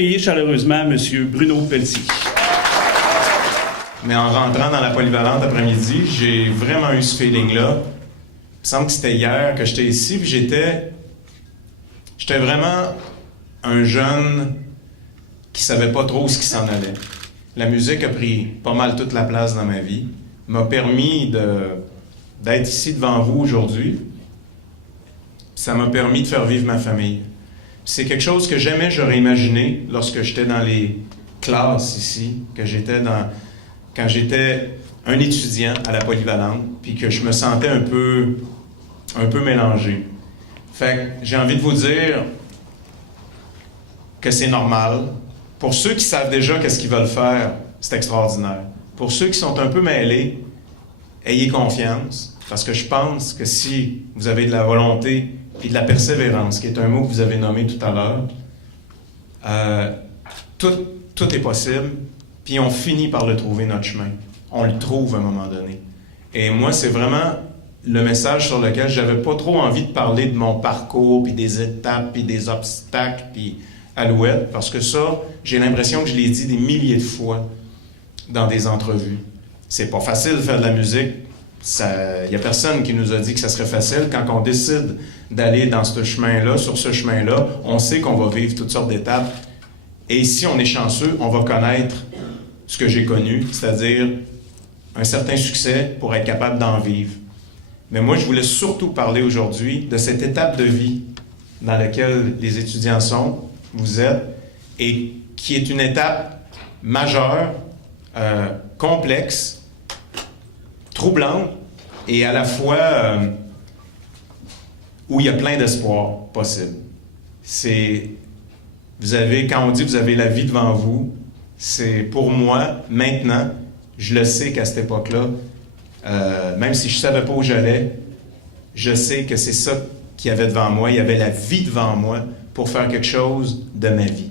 Accueillez chaleureusement M. Bruno Pelletier. Mais en rentrant dans la polyvalente après-midi, j'ai vraiment eu ce feeling-là. Il me semble que c'était hier que j'étais ici, puis j'étais vraiment un jeune qui savait pas trop où ce qui s'en allait. La musique a pris pas mal toute la place dans ma vie, m'a permis d'être ici devant vous aujourd'hui. Ça m'a permis de faire vivre ma famille. C'est quelque chose que jamais j'aurais imaginé lorsque j'étais dans les classes ici, quand j'étais un étudiant à la polyvalente, puis que je me sentais un peu mélangé. Fait que j'ai envie de vous dire que c'est normal. Pour ceux qui savent déjà qu'est-ce qu'ils veulent faire, c'est extraordinaire. Pour ceux qui sont un peu mêlés, ayez confiance, parce que je pense que si vous avez de la volonté et de la persévérance, qui est un mot que vous avez nommé tout à l'heure, tout est possible, puis on finit par le trouver, notre chemin. On le trouve à un moment donné. Et moi, c'est vraiment le message sur lequel j'avais pas trop envie de parler de mon parcours, puis des étapes, puis des obstacles, puis alouettes, parce que ça, j'ai l'impression que je l'ai dit des milliers de fois dans des entrevues. C'est pas facile de faire de la musique. Il y a personne qui nous a dit que ça serait facile. Quand on décide d'aller dans ce chemin-là, sur ce chemin-là, on sait qu'on va vivre toutes sortes d'étapes. Et si on est chanceux, on va connaître ce que j'ai connu, c'est-à-dire un certain succès pour être capable d'en vivre. Mais moi, je voulais surtout parler aujourd'hui de cette étape de vie dans laquelle les étudiants sont, vous êtes, et qui est une étape majeure, complexe, troublante, et à la fois où il y a plein d'espoir possible. Quand on dit que vous avez la vie devant vous, c'est pour moi, maintenant, je le sais qu'à cette époque-là, même si je ne savais pas où j'allais, je sais que c'est ça qu'il y avait devant moi. Il y avait la vie devant moi pour faire quelque chose de ma vie.